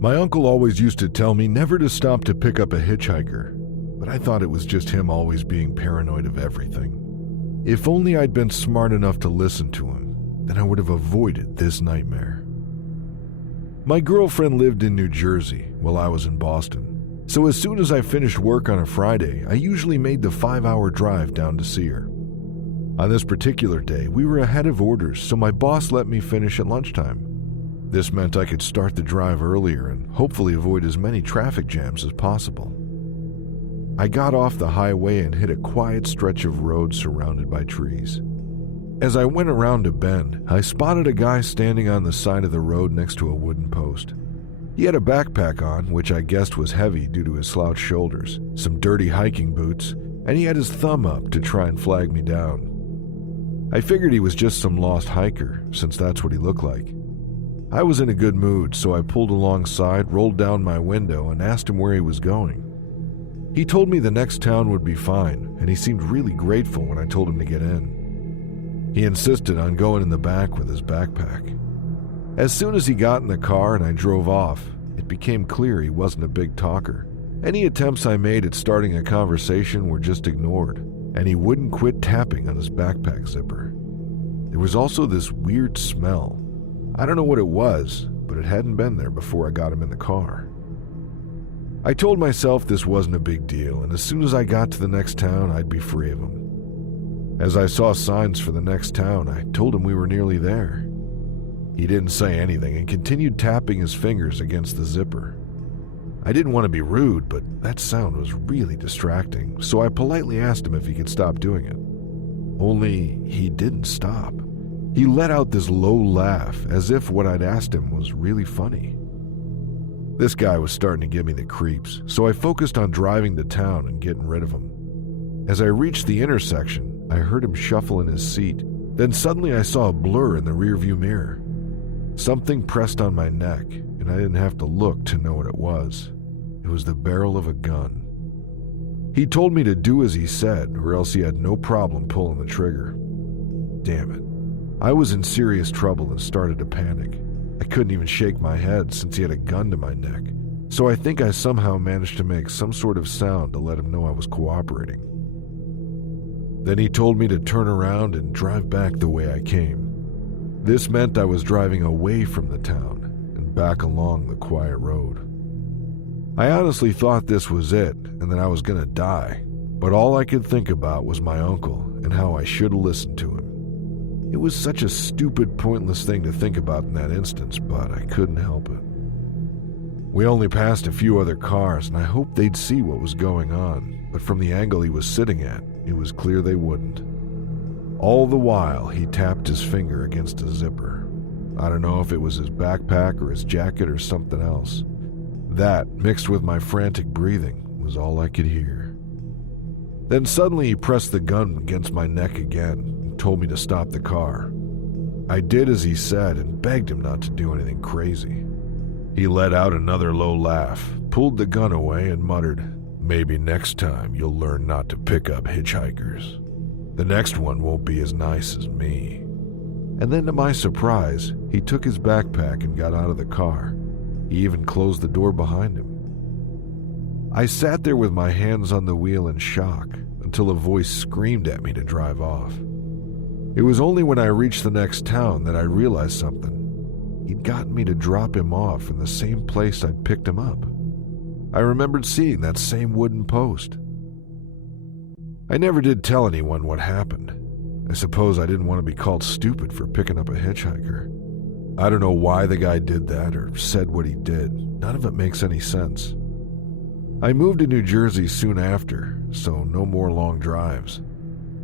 My uncle always used to tell me never to stop to pick up a hitchhiker, but I thought it was just him always being paranoid of everything. If only I'd been smart enough to listen to him, then I would have avoided this nightmare. My girlfriend lived in New Jersey while I was in Boston, so as soon as I finished work on a Friday, I usually made the 5-hour drive down to see her. On this particular day, we were ahead of orders, so my boss let me finish at lunchtime. This meant I could start the drive earlier and hopefully avoid as many traffic jams as possible. I got off the highway and hit a quiet stretch of road surrounded by trees. As I went around a bend, I spotted a guy standing on the side of the road next to a wooden post. He had a backpack on, which I guessed was heavy due to his slouched shoulders, some dirty hiking boots, and he had his thumb up to try and flag me down. I figured he was just some lost hiker, since that's what he looked like. I was in a good mood, so I pulled alongside, rolled down my window, and asked him where he was going. He told me the next town would be fine, and he seemed really grateful when I told him to get in. He insisted on going in the back with his backpack. As soon as he got in the car and I drove off, it became clear he wasn't a big talker. Any attempts I made at starting a conversation were just ignored, and he wouldn't quit tapping on his backpack zipper. There was also this weird smell. I don't know what it was, but it hadn't been there before I got him in the car. I told myself this wasn't a big deal, and as soon as I got to the next town, I'd be free of him. As I saw signs for the next town, I told him we were nearly there. He didn't say anything and continued tapping his fingers against the zipper. I didn't want to be rude, but that sound was really distracting, so I politely asked him if he could stop doing it. Only he didn't stop. He let out this low laugh, as if what I'd asked him was really funny. This guy was starting to give me the creeps, so I focused on driving to town and getting rid of him. As I reached the intersection, I heard him shuffle in his seat. Then suddenly I saw a blur in the rearview mirror. Something pressed on my neck, and I didn't have to look to know what it was. It was the barrel of a gun. He told me to do as he said, or else he had no problem pulling the trigger. Damn it. I was in serious trouble and started to panic. I couldn't even shake my head since he had a gun to my neck, so I think I somehow managed to make some sort of sound to let him know I was cooperating. Then he told me to turn around and drive back the way I came. This meant I was driving away from the town and back along the quiet road. I honestly thought this was it and that I was gonna die, but all I could think about was my uncle and how I should have listened to him. It was such a stupid, pointless thing to think about in that instance, but I couldn't help it. We only passed a few other cars, and I hoped they'd see what was going on, but from the angle he was sitting at, it was clear they wouldn't. All the while, he tapped his finger against a zipper. I don't know if it was his backpack or his jacket or something else. That, mixed with my frantic breathing, was all I could hear. Then suddenly he pressed the gun against my neck again and told me to stop the car. I did as he said and begged him not to do anything crazy. He let out another low laugh, pulled the gun away, and muttered, "Maybe next time you'll learn not to pick up hitchhikers. The next one won't be as nice as me." And then to my surprise, he took his backpack and got out of the car. He even closed the door behind him. I sat there with my hands on the wheel in shock until a voice screamed at me to drive off. It was only when I reached the next town that I realized something. He'd gotten me to drop him off in the same place I'd picked him up. I remembered seeing that same wooden post. I never did tell anyone what happened. I suppose I didn't want to be called stupid for picking up a hitchhiker. I don't know why the guy did that or said what he did. None of it makes any sense. I moved to New Jersey soon after, so no more long drives.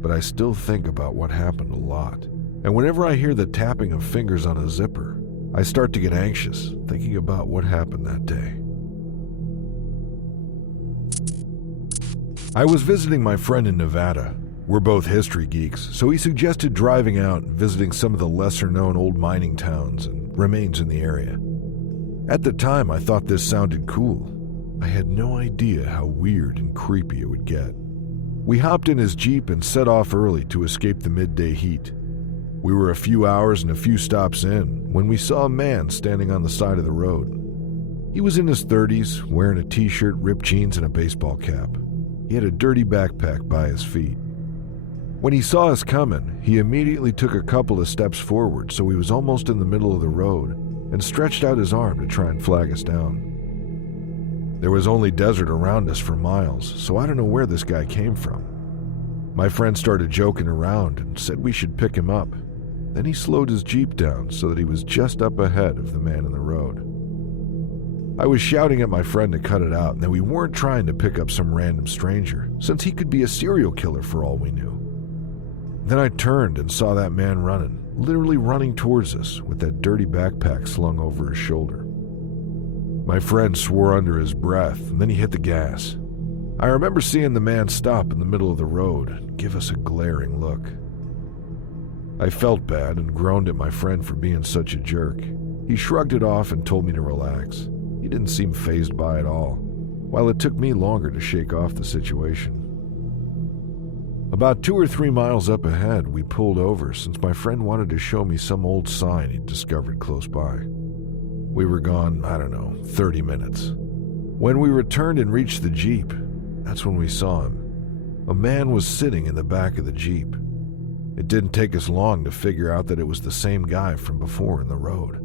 But I still think about what happened a lot. And whenever I hear the tapping of fingers on a zipper, I start to get anxious, thinking about what happened that day. I was visiting my friend in Nevada. We're both history geeks, so he suggested driving out and visiting some of the lesser-known old mining towns and remains in the area. At the time, I thought this sounded cool. I had no idea how weird and creepy it would get. We hopped in his Jeep and set off early to escape the midday heat. We were a few hours and a few stops in when we saw a man standing on the side of the road. He was in his 30s, wearing a t-shirt, ripped jeans, and a baseball cap. He had a dirty backpack by his feet. When he saw us coming, he immediately took a couple of steps forward, so he was almost in the middle of the road, and stretched out his arm to try and flag us down. There was only desert around us for miles, so I don't know where this guy came from. My friend started joking around and said we should pick him up. Then he slowed his Jeep down so that he was just up ahead of the man in the road. I was shouting at my friend to cut it out and that we weren't trying to pick up some random stranger, since he could be a serial killer for all we knew. Then I turned and saw that man running, literally running towards us with that dirty backpack slung over his shoulder. My friend swore under his breath, and then he hit the gas. I remember seeing the man stop in the middle of the road and give us a glaring look. I felt bad and groaned at my friend for being such a jerk. He shrugged it off and told me to relax. He didn't seem fazed by it all, while it took me longer to shake off the situation. About 2 or 3 miles up ahead, we pulled over since my friend wanted to show me some old sign he'd discovered close by. We were gone, 30 minutes. When we returned and reached the Jeep, that's when we saw him. A man was sitting in the back of the Jeep. It didn't take us long to figure out that it was the same guy from before in the road.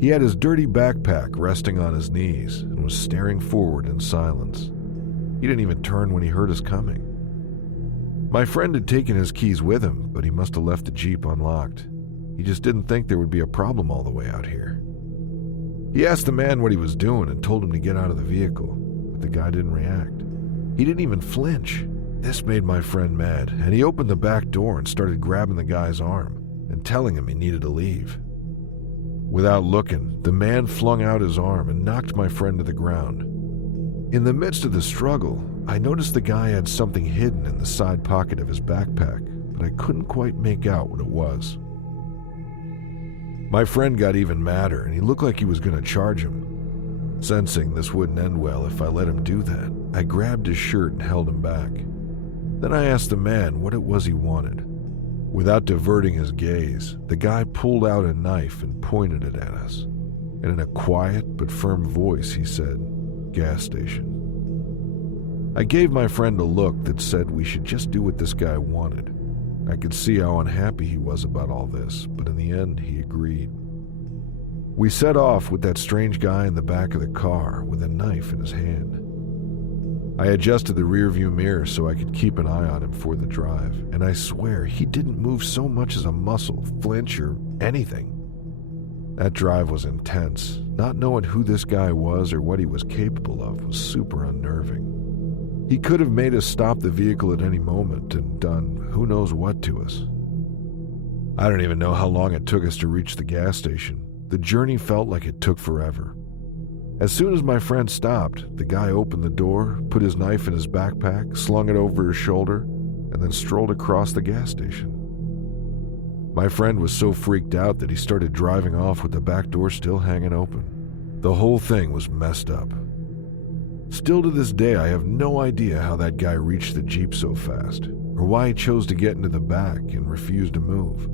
He had his dirty backpack resting on his knees and was staring forward in silence. He didn't even turn when he heard us coming. My friend had taken his keys with him, but he must have left the Jeep unlocked. He just didn't think there would be a problem all the way out here. He asked the man what he was doing and told him to get out of the vehicle, but the guy didn't react. He didn't even flinch. This made my friend mad, and he opened the back door and started grabbing the guy's arm and telling him he needed to leave. Without looking, the man flung out his arm and knocked my friend to the ground. In the midst of the struggle, I noticed the guy had something hidden in the side pocket of his backpack, but I couldn't quite make out what it was. My friend got even madder, and he looked like he was going to charge him. Sensing this wouldn't end well if I let him do that, I grabbed his shirt and held him back. Then I asked the man what it was he wanted. Without diverting his gaze, the guy pulled out a knife and pointed it at us. And in a quiet but firm voice, he said, "Gas station." I gave my friend a look that said we should just do what this guy wanted. I could see how unhappy he was about all this, but in the end, he agreed. We set off with that strange guy in the back of the car with a knife in his hand. I adjusted the rearview mirror so I could keep an eye on him for the drive, and I swear he didn't move so much as a muscle, flinch, or anything. That drive was intense. Not knowing who this guy was or what he was capable of was super unnerving. He could have made us stop the vehicle at any moment and done who knows what to us. I don't even know how long it took us to reach the gas station. The journey felt like it took forever. As soon as my friend stopped, the guy opened the door, put his knife in his backpack, slung it over his shoulder, and then strolled across the gas station. My friend was so freaked out that he started driving off with the back door still hanging open. The whole thing was messed up. Still to this day, I have no idea how that guy reached the Jeep so fast, or why he chose to get into the back and refused to move.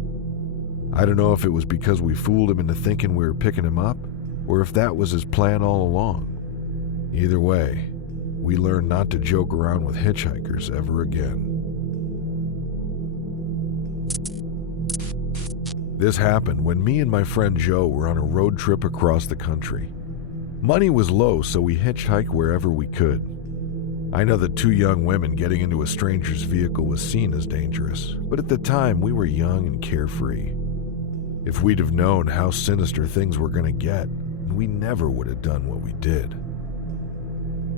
I don't know if it was because we fooled him into thinking we were picking him up, or if that was his plan all along. Either way, we learned not to joke around with hitchhikers ever again. This happened when me and my friend Joe were on a road trip across the country. Money was low, so we hitchhiked wherever we could. I know that 2 young women getting into a stranger's vehicle was seen as dangerous, but at the time we were young and carefree. If we'd have known how sinister things were going to get, we never would have done what we did.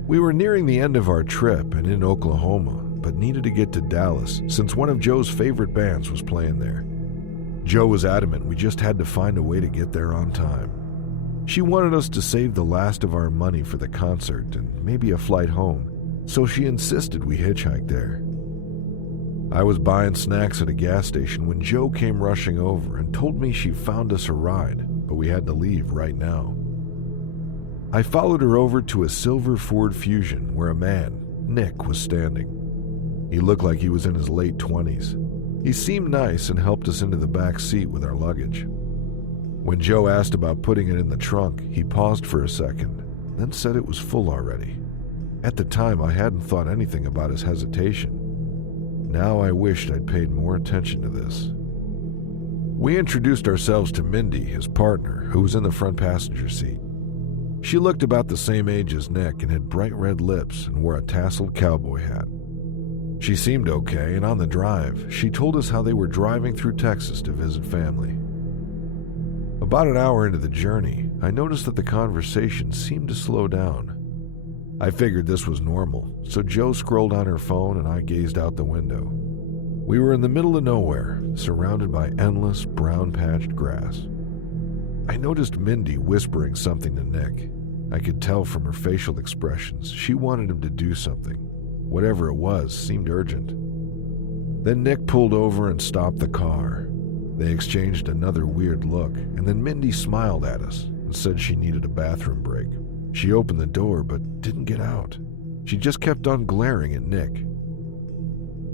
We were nearing the end of our trip and in Oklahoma, but needed to get to Dallas since one of Joe's favorite bands was playing there. Joe was adamant we just had to find a way to get there on time. She wanted us to save the last of our money for the concert and maybe a flight home, so she insisted we hitchhike there. I was buying snacks at a gas station when Joe came rushing over and told me she found us a ride, but we had to leave right now. I followed her over to a silver Ford Fusion where a man, Nick, was standing. He looked like he was in his late 20s. He seemed nice and helped us into the back seat with our luggage. When Joe asked about putting it in the trunk, he paused for a second, then said it was full already. At the time, I hadn't thought anything about his hesitation. Now I wished I'd paid more attention to this. We introduced ourselves to Mindy, his partner, who was in the front passenger seat. She looked about the same age as Nick and had bright red lips and wore a tasseled cowboy hat. She seemed okay, and on the drive, she told us how they were driving through Texas to visit family. About an hour into the journey, I noticed that the conversation seemed to slow down. I figured this was normal, so Jo scrolled on her phone and I gazed out the window. We were in the middle of nowhere, surrounded by endless brown-patched grass. I noticed Mindy whispering something to Nick. I could tell from her facial expressions she wanted him to do something. Whatever it was seemed urgent. Then Nick pulled over and stopped the car. They exchanged another weird look, and then Mindy smiled at us and said she needed a bathroom break. She opened the door but didn't get out. She just kept on glaring at Nick.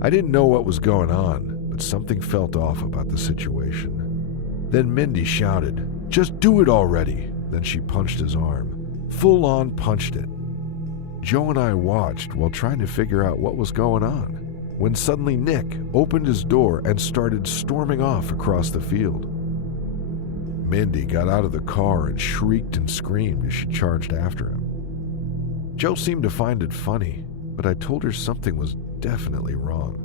I didn't know what was going on, but something felt off about the situation. Then Mindy shouted, "Just do it already!" Then she punched his arm. Full on punched it. Jo and I watched while trying to figure out what was going on, when suddenly Nick opened his door and started storming off across the field. Mindy got out of the car and shrieked and screamed as she charged after him. Jo seemed to find it funny, but I told her something was definitely wrong.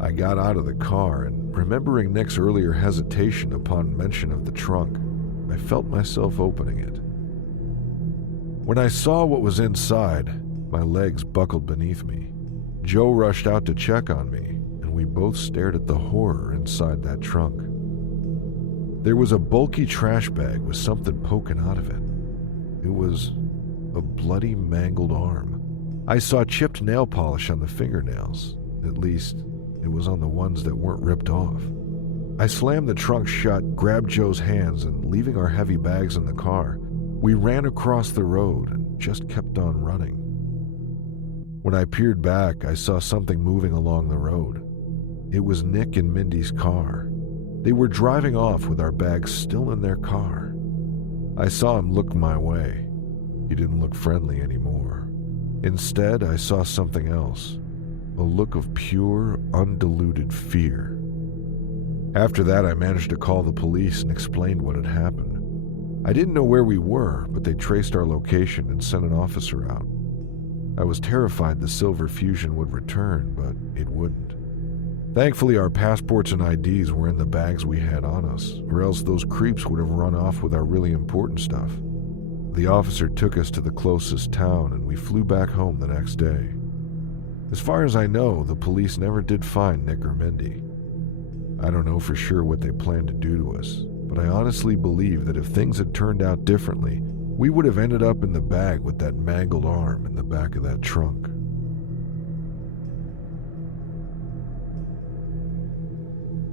I got out of the car, and remembering Nick's earlier hesitation upon mention of the trunk, I felt myself opening it. When I saw what was inside, my legs buckled beneath me. Jo rushed out to check on me, and we both stared at the horror inside that trunk. There was a bulky trash bag with something poking out of it. It was a bloody, mangled arm. I saw chipped nail polish on the fingernails. At least, it was on the ones that weren't ripped off. I slammed the trunk shut, grabbed Jo's hands, and leaving our heavy bags in the car, we ran across the road and just kept on running. When I peered back, I saw something moving along the road. It was Nick and Mindy's car. They were driving off with our bags still in their car. I saw him look my way. He didn't look friendly anymore. Instead, I saw something else, a look of pure, undiluted fear. After that, I managed to call the police and explained what had happened. I didn't know where we were, but they traced our location and sent an officer out. I was terrified the Silver Fusion would return, but it wouldn't. Thankfully, our passports and IDs were in the bags we had on us, or else those creeps would have run off with our really important stuff. The officer took us to the closest town, and we flew back home the next day. As far as I know, the police never did find Nick or Mindy. I don't know for sure what they planned to do to us, but I honestly believe that if things had turned out differently, we would have ended up in the bag with that mangled arm in the back of that trunk.